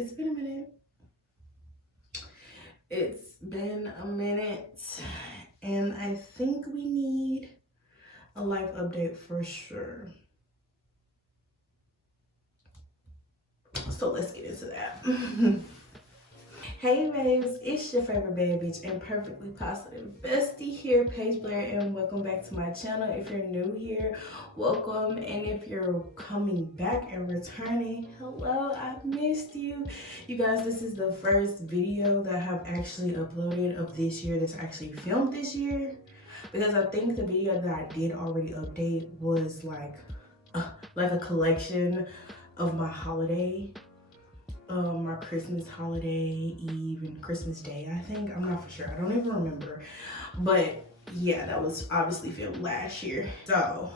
It's been a minute. It's been a minute, and I think we need a life update for sure. So let's get into that. Hey babes, it's your favorite bad bitch and perfectly positive bestie here, Paige Blair, and welcome back to my channel. If you're new here, welcome, and if you're coming back and returning, hello, I've missed you. You guys, this is the first video that I have actually uploaded of this year that's actually filmed this year, because I think the video that I did already update was like a collection of my holiday, my Christmas holiday eve and Christmas day, I think. I'm not for sure. I don't even remember. But yeah, that was obviously filmed last year. So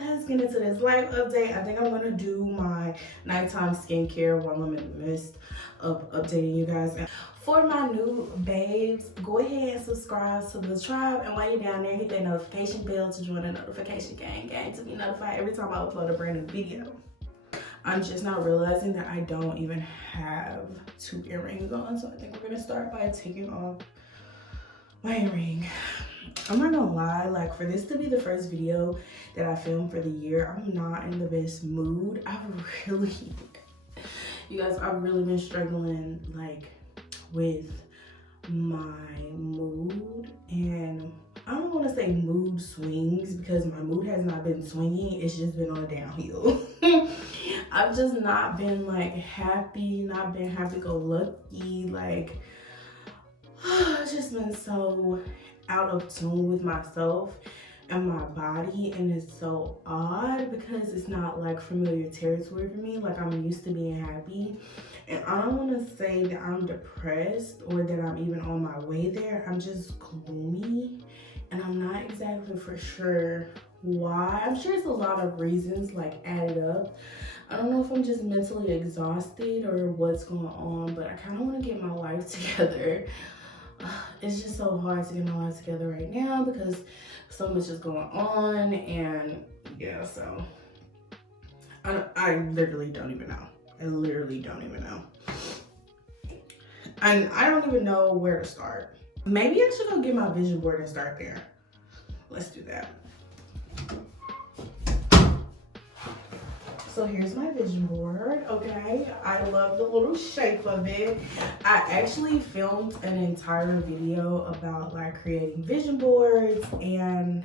let's get into this life update. I think I'm gonna do my nighttime skincare while I'm in the midst of updating you guys. For my new babes, go ahead and subscribe to the tribe, and while you're down there, hit that notification bell to join the notification gang to be notified every time I upload a brand new video. I'm just not realizing that I don't even have 2 earrings on, so I think we're gonna start by taking off my earring. I'm not gonna lie, like, for this to be the first video that I filmed for the year, I'm not in the best mood. You guys, I've really been struggling like with my mood, and I don't want to say mood swings because my mood has not been swinging, it's just been on a downhill. I've just not been like happy, not been happy-go-lucky, like I've just been so out of tune with myself and my body, and it's so odd because it's not like familiar territory for me. Like, I'm used to being happy, and I don't want to say that I'm depressed or that I'm even on my way there. I'm just gloomy, and I'm not exactly for sure why. I'm sure it's a lot of reasons like added up. I don't know if I'm just mentally exhausted or what's going on, but I kind of want to get my life together. It's just so hard to get my life together right now because so much is going on, and yeah, so I literally don't even know. I literally don't even know. And I don't even know where to start. Maybe I should go get my vision board and start there. Let's do that. So here's my vision board, okay? I love the little shape of it. I actually filmed an entire video about like creating vision boards, and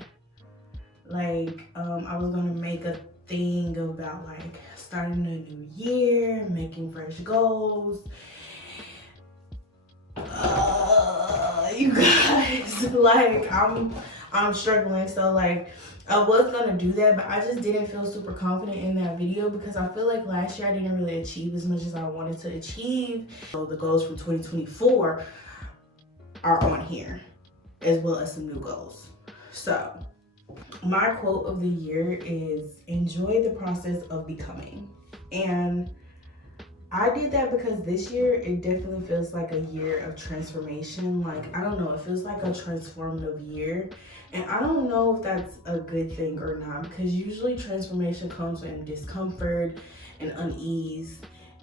like I was gonna make a thing about like starting a new year, making fresh goals. You guys, like I'm struggling, so like I was gonna do that, but I just didn't feel super confident in that video because I feel like last year I didn't really achieve as much as I wanted to achieve. So the goals for 2024 are on here, as well as some new goals. So my quote of the year is enjoy the process of becoming. And I did that because this year, it definitely feels like a year of transformation. Like, I don't know, it feels like a transformative year. And I don't know if that's a good thing or not, because usually transformation comes in discomfort and unease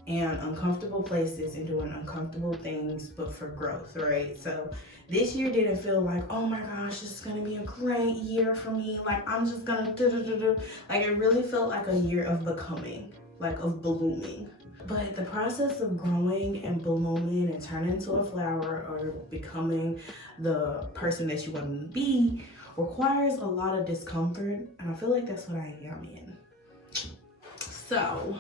and uncomfortable places and doing uncomfortable things, but for growth, right? So this year didn't feel like, oh my gosh, this is gonna be a great year for me. Like, I'm just gonna do. Like, it really felt like a year of becoming, like of blooming. But the process of growing and blooming and turning into a flower or becoming the person that you want to be requires a lot of discomfort, and I feel like that's what I am in. So,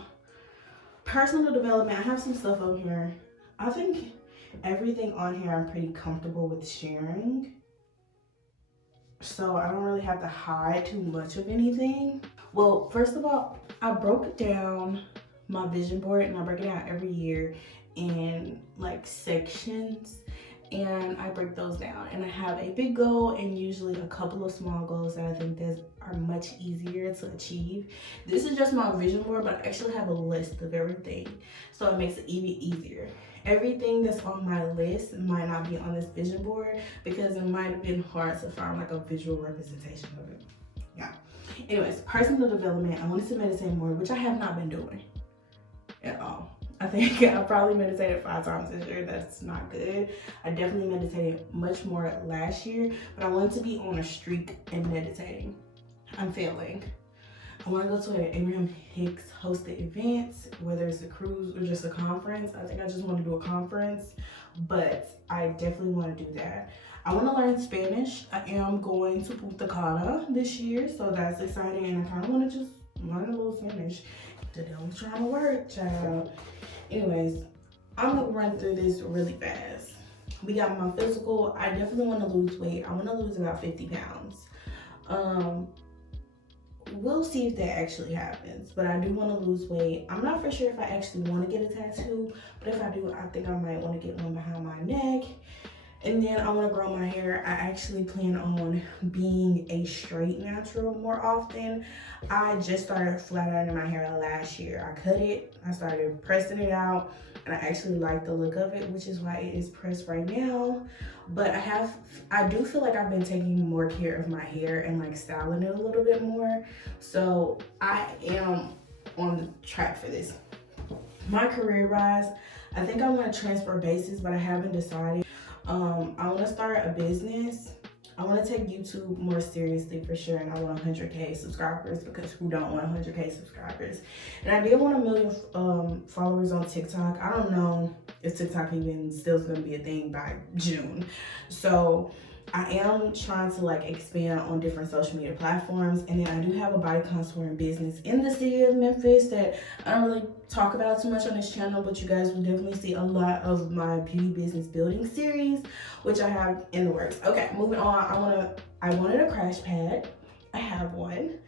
personal development, I have some stuff on here. I think everything on here I'm pretty comfortable with sharing, so I don't really have to hide too much of anything. Well, first of all, I broke down my vision board, and I break it down every year in like sections, and I break those down, and I have a big goal and usually a couple of small goals that I think that are much easier to achieve. This is just my vision board, but I actually have a list of everything, so it makes it even easier. Everything that's on my list might not be on this vision board because it might have been hard to find like a visual representation of it. Yeah. Anyways, personal development, I wanted to meditate more, which I have not been doing. at all. I think I probably meditated 5 times this year. That's not good. I definitely meditated much more last year, but I want to be on a streak in meditating. I'm failing. I want to go to an Abraham Hicks hosted event, whether it's a cruise or just a conference. I think I just want to do a conference, but I definitely want to do that. I want to learn Spanish. I am going to Punta Cana this year, so that's exciting, and I kind of want to just learn a little Spanish. Today I'm trying to work, child. Anyways, I'm gonna run through this really fast. We got my physical. I definitely want to lose weight. I want to lose about 50 pounds. We'll see if that actually happens, but I do want to lose weight. I'm not for sure if I actually want to get a tattoo, but if I do, I think I might want to get one behind my neck. And then I want to grow my hair. I actually plan on being a straight natural more often. I just started flat ironing my hair last year. I cut it, I started pressing it out, and I actually like the look of it, which is why it is pressed right now. But I do feel like I've been taking more care of my hair and like styling it a little bit more. So I am on track for this. My career rise, I think I want to transfer bases, but I haven't decided. I want to start a business. I want to take YouTube more seriously for sure, and I want 100K subscribers, because who don't want 100K subscribers? And I did want 1 million followers on TikTok. I don't know if TikTok even still is going to be a thing by June. So I am trying to like expand on different social media platforms. And then I do have a body contouring business in the city of Memphis that I don't really talk about too much on this channel, but you guys will definitely see a lot of my beauty business building series, which I have in the works. Okay, moving on. I wanted a crash pad. I have one.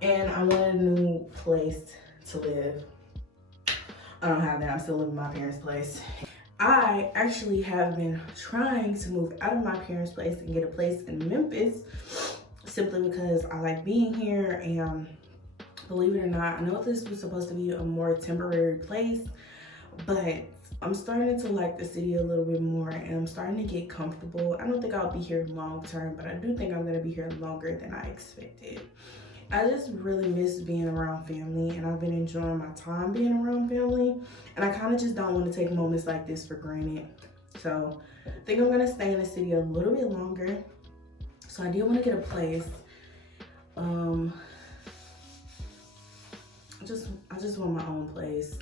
And I wanted a new place to live. I don't have that. I'm still living in my parents' place. I actually have been trying to move out of my parents' place and get a place in Memphis, simply because I like being here. And believe it or not, I know this was supposed to be a more temporary place, but I'm starting to like the city a little bit more, and I'm starting to get comfortable. I don't think I'll be here long term, but I do think I'm gonna be here longer than I expected. I just really miss being around family, and I've been enjoying my time being around family, and I kind of just don't want to take moments like this for granted. So I think I'm gonna stay in the city a little bit longer. So I did want to get a place. I just want my own place.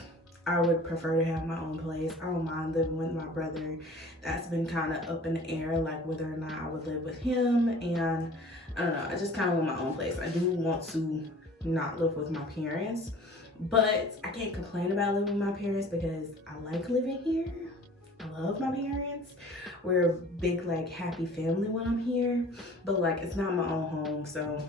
I would prefer to have my own place. I don't mind living with my brother. That's been kind of up in the air, like whether or not I would live with him. And I don't know, I just kind of want my own place. I do want to not live with my parents, but I can't complain about living with my parents because I like living here. I love my parents. We're a big, like, happy family when I'm here, but like, it's not my own home, so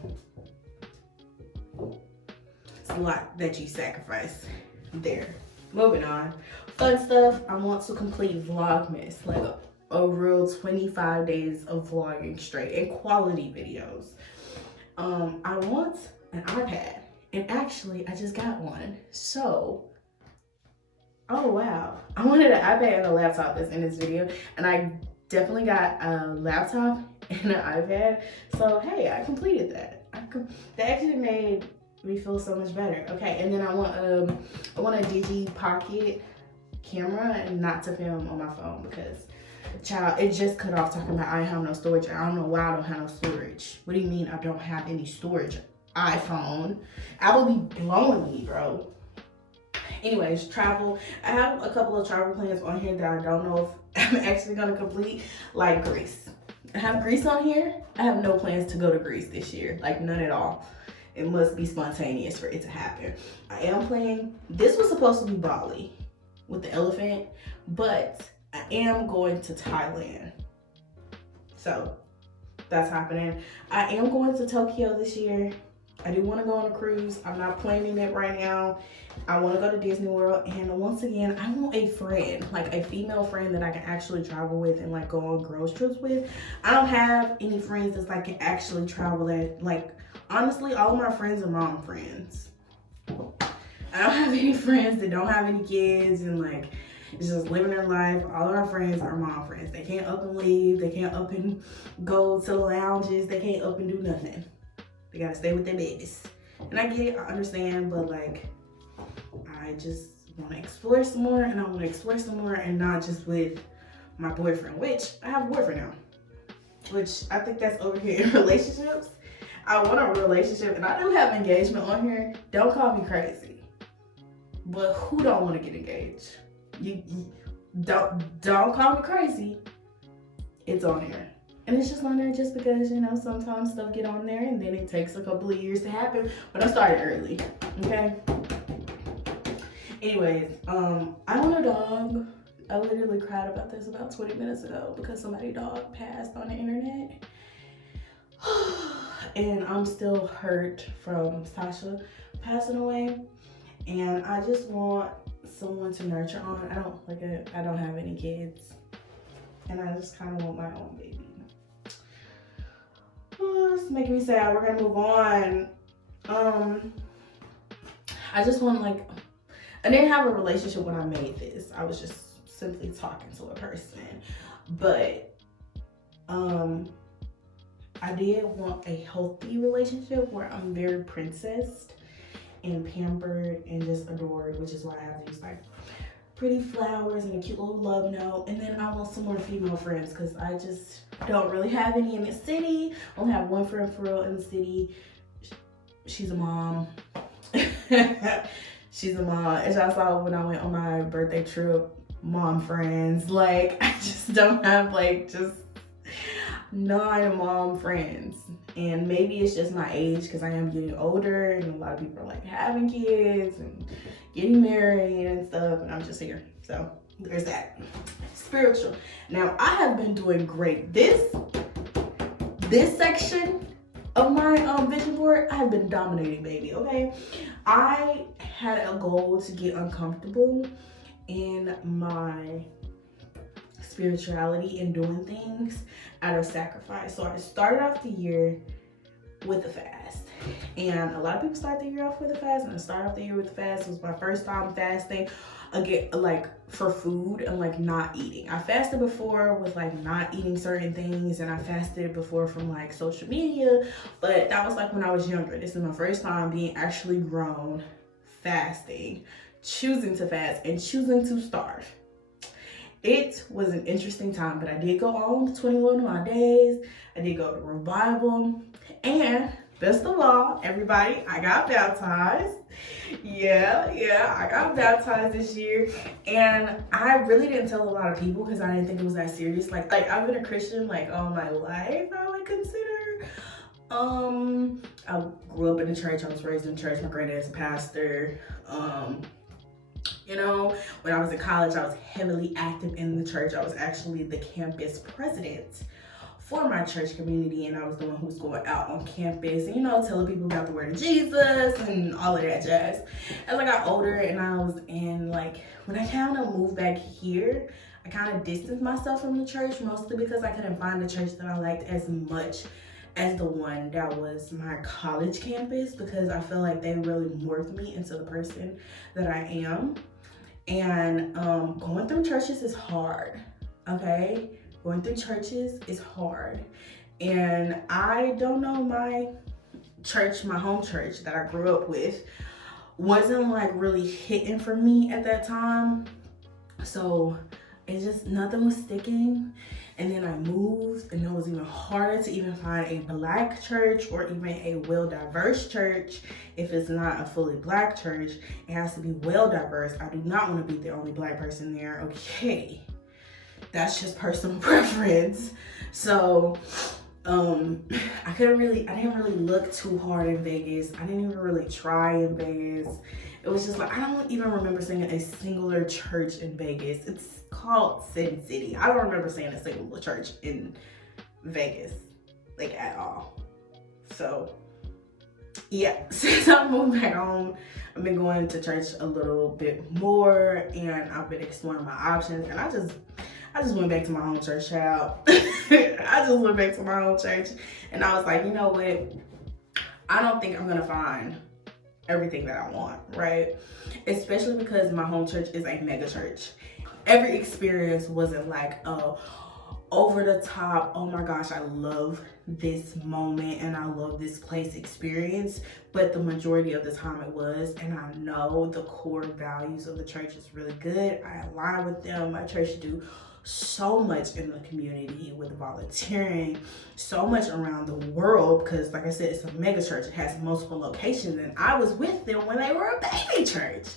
it's a lot that you sacrifice there. Moving on. Fun stuff. I want to complete Vlogmas, like a real 25 days of vlogging straight and quality videos. I want an iPad, and actually I just got one. So, oh wow. I wanted an iPad and a laptop that's in this video, and I definitely got a laptop and an iPad. So hey, I completed that. That actually made me feel so much better. Okay, and then I want a Digi Pocket camera, and not to film on my phone because, child, it just cut off talking about I have no storage. I don't know why I don't have no storage. What do you mean I don't have any storage? iPhone. I will be blowing me, bro. Anyways, travel. I have a couple of travel plans on here that I don't know if I'm actually gonna complete, like Greece. I have Greece on here. I have no plans to go to Greece this year, like none at all. It must be spontaneous for it to happen. I am planning, this was supposed to be Bali with the elephant, but I am going to Thailand. So that's happening. I am going to Tokyo this year. I do want to go on a cruise. I'm not planning it right now. I want to go to Disney World, and once again, I want a friend, like a female friend that I can actually travel with and like go on girls trips with. I don't have any friends that's like can actually travel that, like, honestly, all of my friends are mom friends. I don't have any friends that don't have any kids and like it's just living their life. All of our friends are mom friends. They can't up and leave. They can't up and go to the lounges. They can't up and do nothing. They gotta stay with their babies. And I get it, I understand, but like, I just want to explore some more, and I want to explore some more, and not just with my boyfriend, which I have a boyfriend now, which I think that's over here in relationships. I want a relationship, and I do have engagement on here. Don't call me crazy, but who don't want to get engaged? You don't call me crazy. It's on there. And it's just on there just because, you know, sometimes stuff get on there and then it takes a couple of years to happen. But I started early, okay? Anyways, I want a dog. I literally cried about this about 20 minutes ago because somebody's dog passed on the internet. And I'm still hurt from Sasha passing away. And I just want someone to nurture on. I don't have any kids. And I just kind of want my own baby. Oh, this is making me sad. We're gonna move on. I just want I didn't have a relationship when I made this. I was just simply talking to a person. But I did want a healthy relationship where I'm very princessed and pampered and just adored, which is why I have these like pretty flowers and a cute little love note. And then I want some more female friends because I just don't really have any in the city. I only have one friend for real in the city. She's a mom. She's a mom. As y'all saw when I went on my birthday trip, mom friends. Like, I just don't have like just 9 mom friends. And maybe it's just my age because I am getting older and a lot of people are like having kids and getting married and stuff, and I'm just here. So there's that. Spiritual. Now I have been doing great. This section of my vision board, I have been dominating, baby. Okay, I had a goal to get uncomfortable in my spirituality and doing things out of sacrifice. So I started off the year with a fast, and a lot of people start the year off with a fast, and I started off the year with a fast. It was my first time fasting again, like for food and like not eating. I fasted before with like not eating certain things, and I fasted before from like social media, but that was like when I was younger. This is my first time being actually grown, fasting, choosing to fast and choosing to starve. It was an interesting time, but I did go on 21 of my days. I did go to revival, and best of all, everybody, I got baptized. Yeah, I got baptized this year, and I really didn't tell a lot of people because I didn't think it was that serious. Like I've been a Christian like all my life, I would consider. I grew up in the church. I was raised in church. My granddad's a pastor. You know, when I was in college, I was heavily active in the church. I was actually the campus president for my church community, and I was the one who was going out on campus and, you know, telling people about the word of Jesus and all of that jazz. As I got older and I was in, like, when I kind of moved back here, I kind of distanced myself from the church, mostly because I couldn't find a church that I liked as much as the one that was my college campus, because I feel like they really morphed me into the person that I am. And going through churches is hard, okay? Going through churches is hard. And I don't know, my church, my home church that I grew up with wasn't like really hitting for me at that time. So it just, nothing was sticking. And then I moved, and it was even harder to even find a Black church or even a well-diverse church. If it's not a fully Black church, it has to be well-diverse. I do not want to be the only Black person there, okay? That's just personal preference. So I didn't really look too hard in Vegas. I didn't even really try in Vegas. It was just like, I don't even remember seeing a singular church in Vegas. It's called Sin City. I don't remember seeing a single church in Vegas, like at all. So yeah, since I moved back home, I've been going to church a little bit more, and I've been exploring my options, and I just went back to my home church, child. I just went back to my home church, and I was like, you know what? I don't think I'm gonna find everything that I want, right? Especially because my home church is a mega church. Every experience wasn't like over the top, oh my gosh, I love this moment and I love this place experience, but the majority of the time it was. And I know the core values of the church is really good. I align with them. My church do so much in the community with volunteering, so much around the world, because like I said, it's a mega church. It has multiple locations, and I was with them when they were a baby church,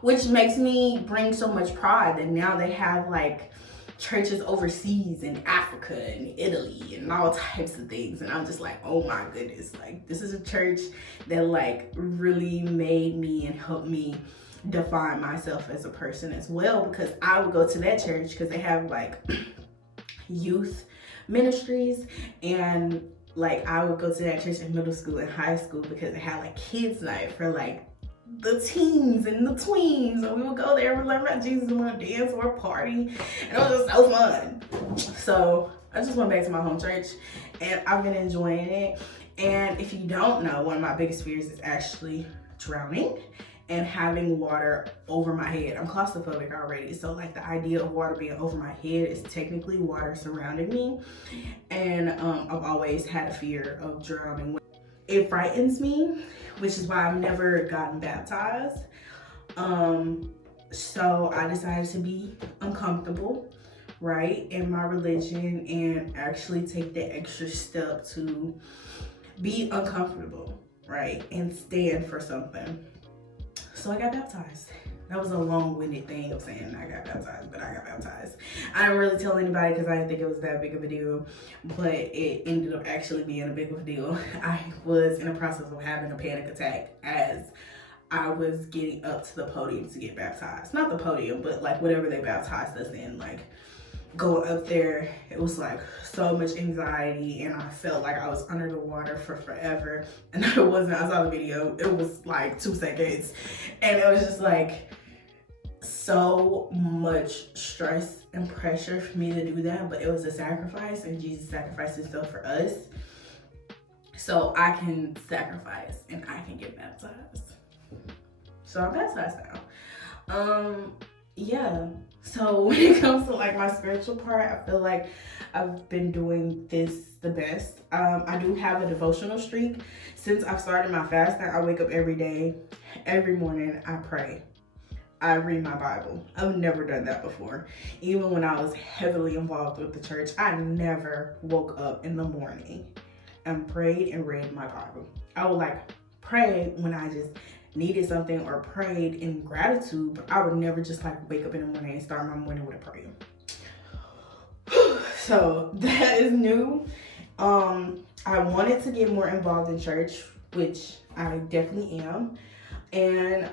which makes me bring so much pride that now they have like churches overseas in Africa and Italy and all types of things. And I'm just like, oh my goodness, like this is a church that like really made me and helped me define myself as a person as well, because I would go to that church because they have like youth ministries, and like I would go to that church in middle school and high school because they had like kids night for like the teens and the tweens, and we would go there and learn about Jesus and want to dance or party, and it was just so fun. So I just went back to my home church and I've been enjoying it. And if you don't know, one of my biggest fears is actually drowning and having water over my head. I'm claustrophobic already, so like the idea of water being over my head is technically water surrounding me. And I've always had a fear of drowning. It frightens me, which is why I've never gotten baptized. So I decided to be uncomfortable, right, in my religion and actually take the extra step to be uncomfortable, right, and stand for something. So I got baptized. That was a long-winded thing of saying I got baptized, but I got baptized. I didn't really tell anybody because I didn't think it was that big of a deal, but it ended up actually being a big of a deal. I was in the process of having a panic attack as I was getting up to the podium to get baptized. Not the podium, but like whatever they baptized us in, like going up there, it was like so much anxiety, and I felt like I was under the water for forever. And I wasn't. I saw the video, it was like 2 seconds, and it was just like so much stress and pressure for me to do that, but it was a sacrifice, and Jesus sacrificed himself for us so I can sacrifice and I can get baptized. So I'm baptized now. Yeah, so when it comes to like my spiritual part, I feel like I've been doing this the best. I do have a devotional streak. Since I've started my fasting, I wake up every day, every morning, I pray. I read my Bible. I've never done that before. Even when I was heavily involved with the church, I never woke up in the morning and prayed and read my Bible. I would like pray when I just needed something or prayed in gratitude, but I would never just like wake up in the morning and start my morning with a prayer. So that is new. I wanted to get more involved in church, which I definitely am. And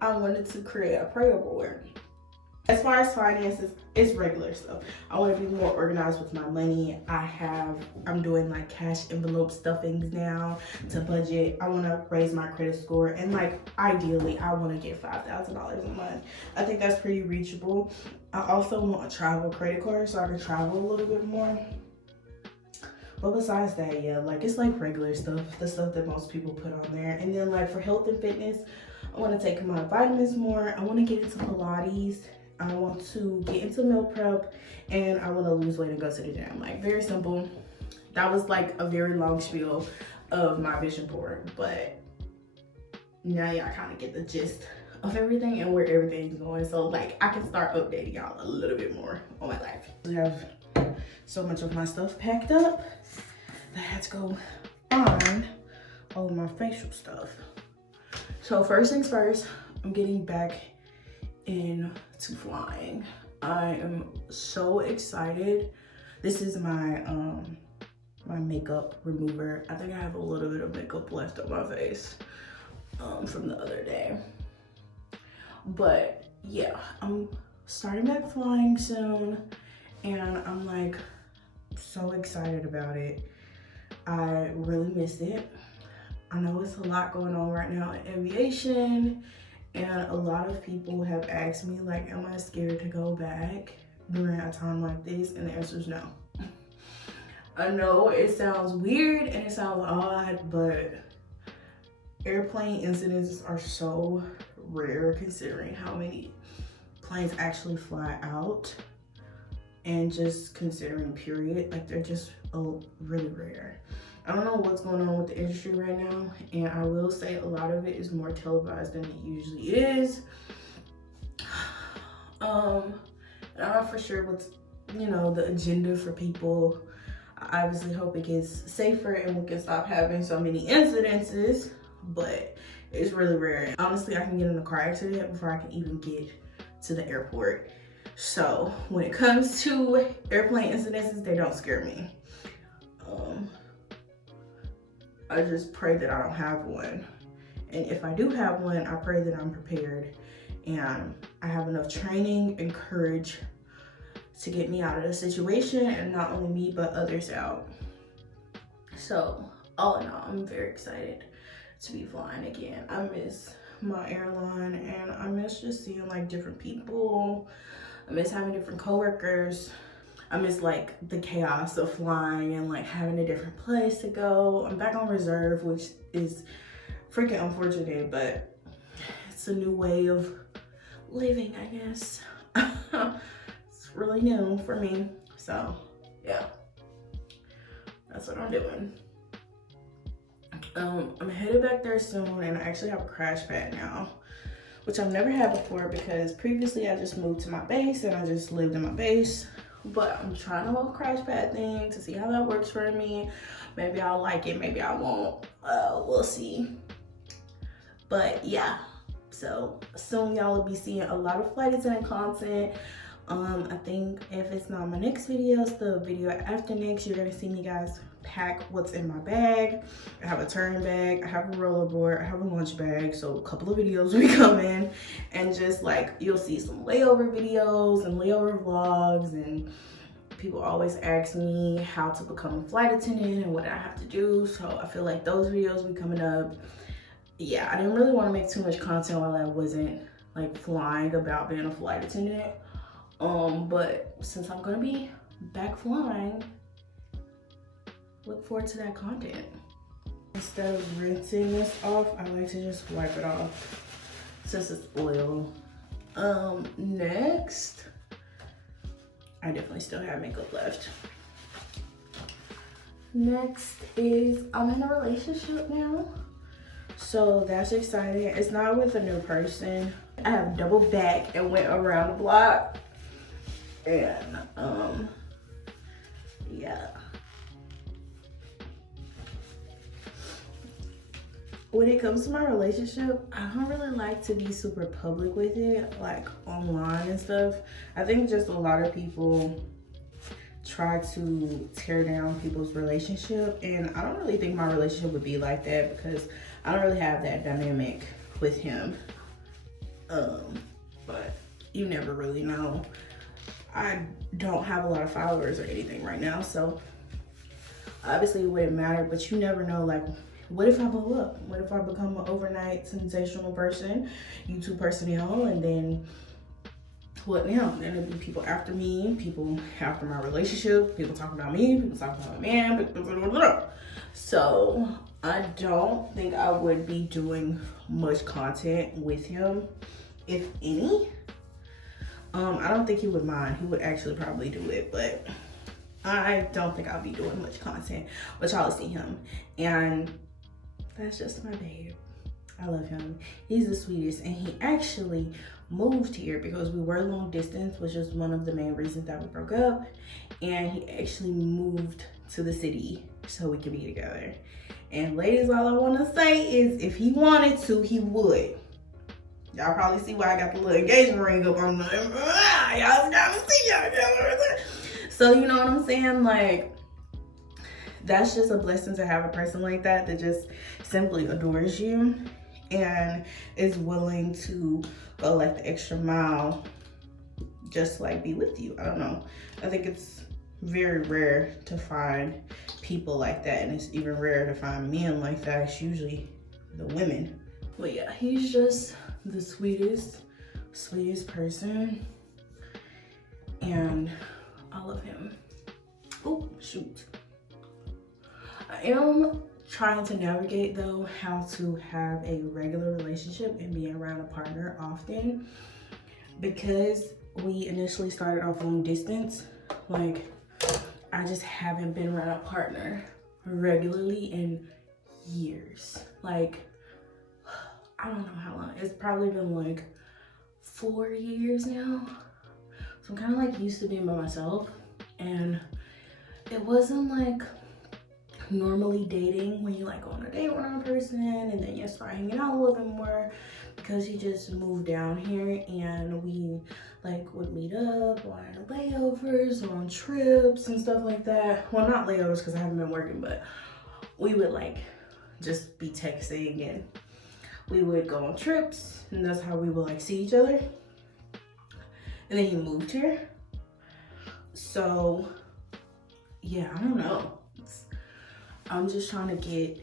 I wanted to create a prayer board. As far as finances, it's regular stuff. I want to be more organized with my money. I'm doing like cash envelope stuffings now to budget. I want to raise my credit score, and like ideally I want to get $5,000 a month. I think that's pretty reachable. I also want a travel credit card so I can travel a little bit more. But besides that, yeah, like it's like regular stuff, the stuff that most people put on there. And then like for health and fitness, I want to take my vitamins more. I want to get into Pilates. I want to get into meal prep, and I want to lose weight and go to the gym. Like very simple. That was like a very long spiel of my vision board, but now y'all kind of get the gist of everything and where everything's going. So like I can start updating y'all a little bit more on my life. I have so much of my stuff packed up that I had to go find all of my facial stuff. So first things first, I'm getting back into flying. I am so excited. This is my my makeup remover. I think I have a little bit of makeup left on my face from the other day. But yeah, I'm starting back flying soon, and I'm like so excited about it. I really miss it. I know it's a lot going on right now in aviation, and a lot of people have asked me like, am I scared to go back during a time like this? And the answer is no. I know it sounds weird and it sounds odd, but airplane incidents are so rare considering how many planes actually fly out, and just considering period, like they're just really rare. I don't know what's going on with the industry right now, and I will say a lot of it is more televised than it usually is. I'm not for sure what's, you know, the agenda for people. I obviously hope it gets safer and we can stop having so many incidences, but it's really rare. Honestly, I can get in a car accident before I can even get to the airport. So when it comes to airplane incidences, they don't scare me. I just pray that I don't have one. And if I do have one, I pray that I'm prepared and I have enough training and courage to get me out of the situation, and not only me, but others out. So all in all, I'm very excited to be flying again. I miss my airline, and I miss just seeing like different people. I miss having different coworkers. I miss like the chaos of flying and like having a different place to go. I'm back on reserve, which is freaking unfortunate, but it's a new way of living, I guess. It's really new for me. So yeah, that's what I'm doing. I'm headed back there soon, and I actually have a crash pad now, which I've never had before because previously I just moved to my base and I just lived in my base. But I'm trying the whole crash pad thing to see how that works for me. Maybe I'll like it, maybe I won't. We'll see. But yeah, so soon y'all will be seeing a lot of flight attendant content. I think if it's not my next video, it's the video after next, you're gonna see me guys pack what's in my bag. I have a turn bag, I have a rollerboard, I have a lunch bag, so a couple of videos will be coming, and just like you'll see some layover videos and layover vlogs, and people always ask me how to become a flight attendant and what I have to do, so I feel like those videos will be coming up. Yeah, I didn't really want to make too much content while I wasn't like flying about being a flight attendant, but since I'm gonna be back flying, look forward to that content. Instead of rinsing this off, I like to just wipe it off since it's oil. Next, I definitely still have makeup left. Next is I'm in a relationship now, so that's exciting. It's not with a new person. I have doubled back and went around the block, and yeah. When it comes to my relationship, I don't really like to be super public with it, like online and stuff. I think just a lot of people try to tear down people's relationship, and I don't really think my relationship would be like that because I don't really have that dynamic with him. But you never really know. I don't have a lot of followers or anything right now, so obviously it wouldn't matter, but you never know, like, what if I blow up? What if I become an overnight sensational person, YouTube personnel, and then what now? Then it'll be people after me, people after my relationship, people talking about me, people talking about my man, blah, blah, blah, blah. So I don't think I would be doing much content with him, if any. I don't think he would mind. He would actually probably do it, but I don't think I'll be doing much content, but y'all see him. And that's just my babe. I love him. He's the sweetest, and he actually moved here because we were long distance, which was one of the main reasons that we broke up. And he actually moved to the city so we could be together. And ladies, all I want to say is if he wanted to, he would. Y'all probably see why I got the little engagement ring up on the, y'all gotta see y'all. So you know what I'm saying? Like, that's just a blessing to have a person like that that just simply adores you and is willing to go like the extra mile, just like be with you. I don't know. I think it's very rare to find people like that, and it's even rare to find men like that. It's usually the women. But yeah, he's just the sweetest person, and I love him. Oh shoot. I am trying to navigate though how to have a regular relationship and be around a partner often, because we initially started off long distance. Like, I just haven't been around a partner regularly in years. Like, I don't know how long. It's probably been like 4 years now. So I'm kind of like used to being by myself. And it wasn't like normally dating when you like go on a date with another person and then you start hanging out a little bit more, because he just moved down here and we like would meet up on layovers or on trips and stuff like that. Well, not layovers because I haven't been working, but we would like just be texting and we would go on trips, and that's how we would like see each other. And then he moved here. So yeah, I don't know. I'm just trying to get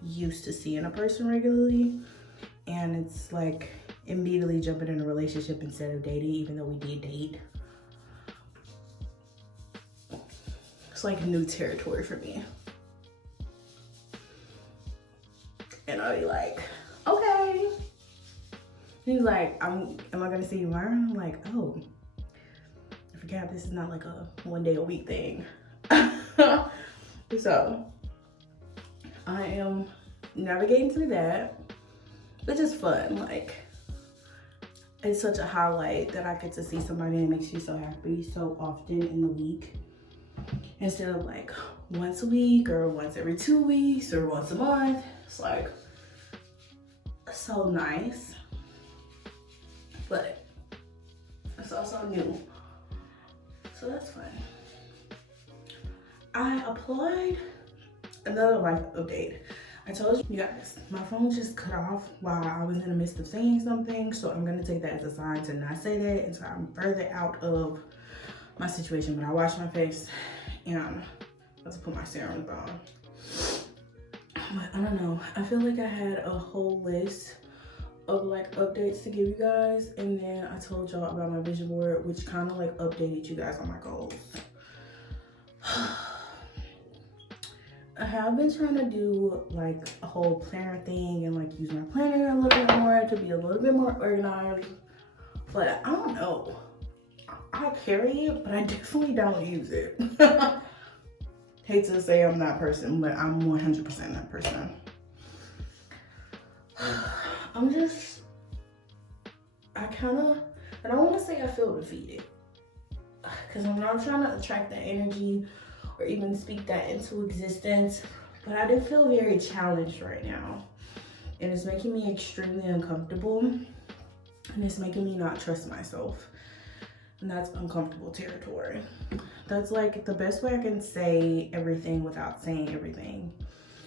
used to seeing a person regularly, and it's like immediately jumping in a relationship instead of dating, even though we did date. It's like new territory for me. And I'll be like, okay. He's like, am I gonna see you tomorrow? I'm like, oh, I forgot this is not like a 1 day a week thing. So I am navigating through that, which is fun. Like, it's such a highlight that I get to see somebody that makes you so happy so often in the week, instead of like once a week or once every 2 weeks or once a month. It's like so nice, but it's also new, so that's fun. I applied another life update. I told you guys, my phone just cut off while I was in the midst of saying something, so I'm gonna take that as a sign to not say that until I'm further out of my situation. But I washed my face and I'm about to put my serums on. But I don't know, I feel like I had a whole list of like updates to give you guys, and then I told y'all about my vision board, which kind of like updated you guys on my goals. I have been trying to do like a whole planner thing and like use my planner a little bit more to be a little bit more organized, but I don't know. I carry it, but I definitely don't use it. Hate to say I'm that person, but I'm 100% that person. I don't want to say I feel defeated, because I'm not trying to attract that energy or even speak that into existence, but I do feel very challenged right now, and it's making me extremely uncomfortable, and it's making me not trust myself, and that's uncomfortable territory. That's like the best way I can say everything without saying everything.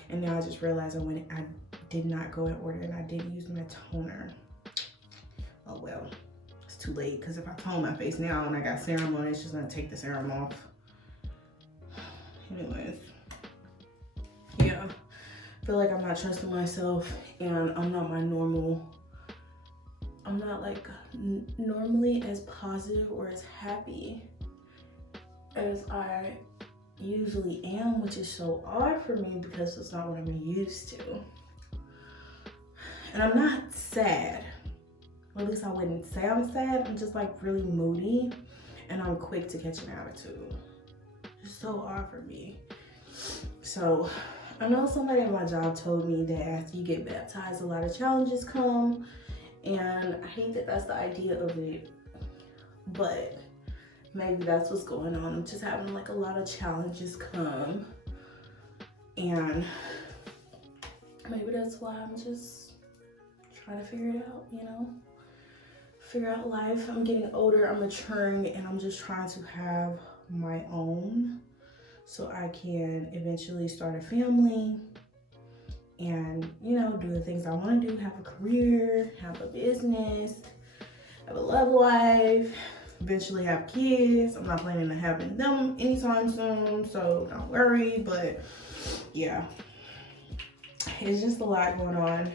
And now I just realized I did not go in order and I didn't use my toner. Oh well, it's too late, because if I tone my face now and I got serum on, it's just gonna take the serum off. Anyways, yeah, I feel like I'm not trusting myself, and I'm not my normal. I'm not like normally as positive or as happy as I usually am, which is so odd for me because it's not what I'm used to. And I'm not sad, or at least I wouldn't say I'm sad. I'm just like really moody, and I'm quick to catch an attitude. It's so odd for me. So I know somebody at my job told me that after you get baptized, a lot of challenges come, and I hate that that's the idea of it, but maybe that's what's going on. I'm just having like a lot of challenges come, and maybe that's why I'm just trying to figure it out, you know? Figure out life. I'm getting older, I'm maturing, and I'm just trying to have my own so I can eventually start a family and, you know, do the things I want to do, have a career, have a business, have a love life, eventually have kids. I'm not planning on having them anytime soon, so don't worry. But yeah, it's just a lot going on,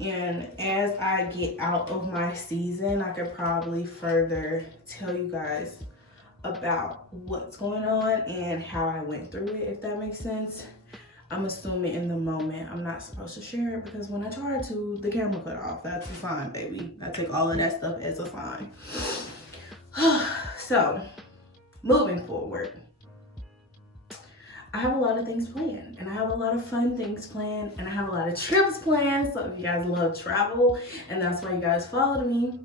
and as I get out of my season, I could probably further tell you guys about what's going on and how I went through it, if that makes sense. I'm assuming in the moment I'm not supposed to share it, because when I tried to, the camera cut off. That's a sign, baby. I take all of that stuff as a sign. So moving forward, I have a lot of things planned, and I have a lot of fun things planned, and I have a lot of trips planned. So if you guys love travel and that's why you guys follow me,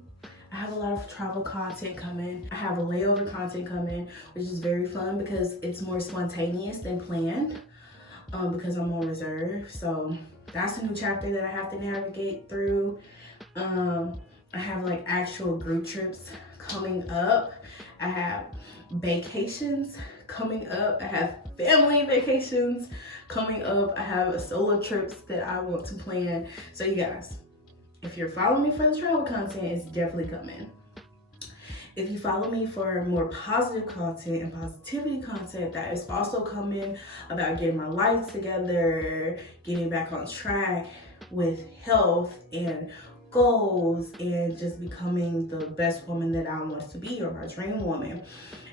I have a lot of travel content coming. I have a layover content coming, which is very fun because it's more spontaneous than planned, because I'm on reserve. So that's a new chapter that I have to navigate through. I have like actual group trips coming up. I have vacations coming up. I have family vacations coming up. I have solo trips that I want to plan. So you guys, if you're following me for the travel content, it's definitely coming. If you follow me for more positive content and positivity content, that is also coming, about getting my life together, getting back on track with health and goals, and just becoming the best woman that I want to be, or my dream woman.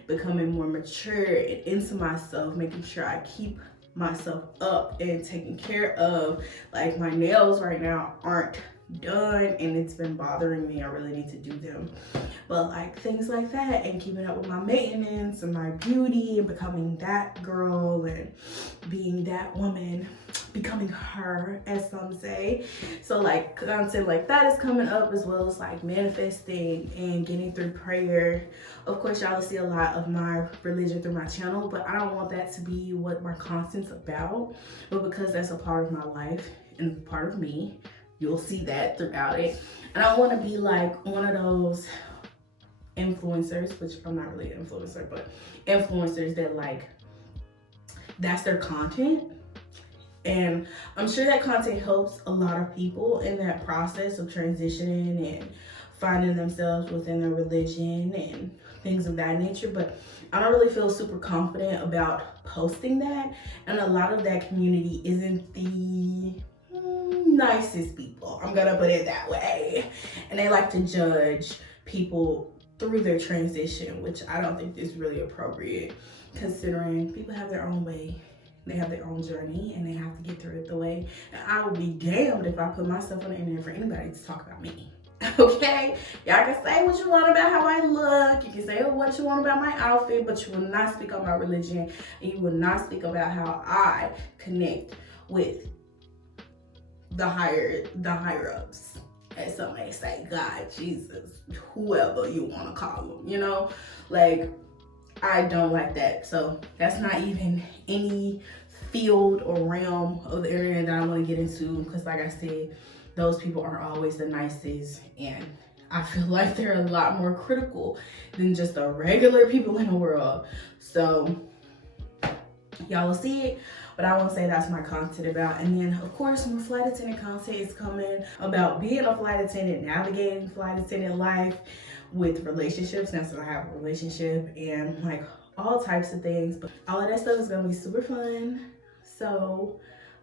Becoming more mature and into myself, making sure I keep myself up and taken care of. Like, my nails right now aren't done and it's been bothering me. I really need to do them. But like things like that, and keeping up with my maintenance and my beauty, and becoming that girl and being that woman, becoming her, as some say. So like content like that is coming up, as well as like manifesting and getting through prayer. Of course, y'all will see a lot of my religion through my channel, but I don't want that to be what my content's about. But because that's a part of my life and part of me, you'll see that throughout it. And I want to be like one of those influencers, which I'm not really an influencer, but influencers that like, that's their content. And I'm sure that content helps a lot of people in that process of transitioning and finding themselves within their religion and things of that nature. But I don't really feel super confident about posting that. And a lot of that community isn't the nicest people, I'm gonna put it that way. And they like to judge people through their transition, which I don't think is really appropriate, considering people have their own way. They have their own journey and they have to get through it the way. And I would be damned if I put myself on the internet for anybody to talk about me. Okay? Y'all can say what you want about how I look. You can say what you want about my outfit, but you will not speak on my religion, and you will not speak about how I connect with the higher ups, as some may say, God, Jesus, whoever you want to call them, you know? Like, I don't like that. So that's not even any field or realm of the internet that I want to get into, because like I said, those people aren't always the nicest, and I feel like they're a lot more critical than just the regular people in the world. So y'all will see it, but I won't say that's my content about. And then of course, more flight attendant content is coming about being a flight attendant, navigating flight attendant life with relationships, now since I have a relationship, and like all types of things. But all of that stuff is gonna be super fun. So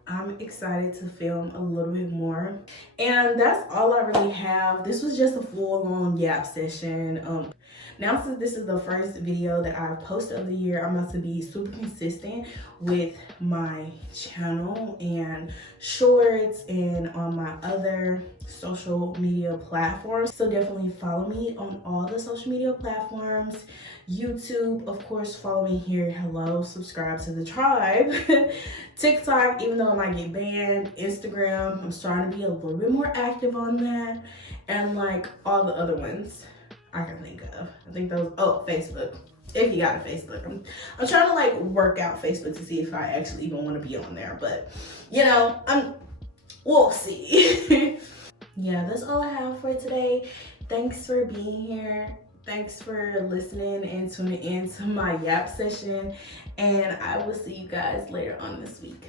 I'm excited to film a little bit more. And that's all I really have. This was just a full-on yap session. Now, since this is the first video that I've posted of the year, I'm about to be super consistent with my channel and shorts and on my other social media platforms. So definitely follow me on all the social media platforms. YouTube, of course, follow me here. Hello, subscribe to the tribe. TikTok, even though I might get banned. Instagram, I'm starting to be a little bit more active on that. And like all the other ones I can think of. I think those, oh, Facebook. If you got a Facebook. I'm trying to like work out Facebook to see if I actually even want to be on there. But you know, we'll see. Yeah, that's all I have for today. Thanks for being here. Thanks for listening and tuning in to my yap session. And I will see you guys later on this week.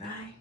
Bye.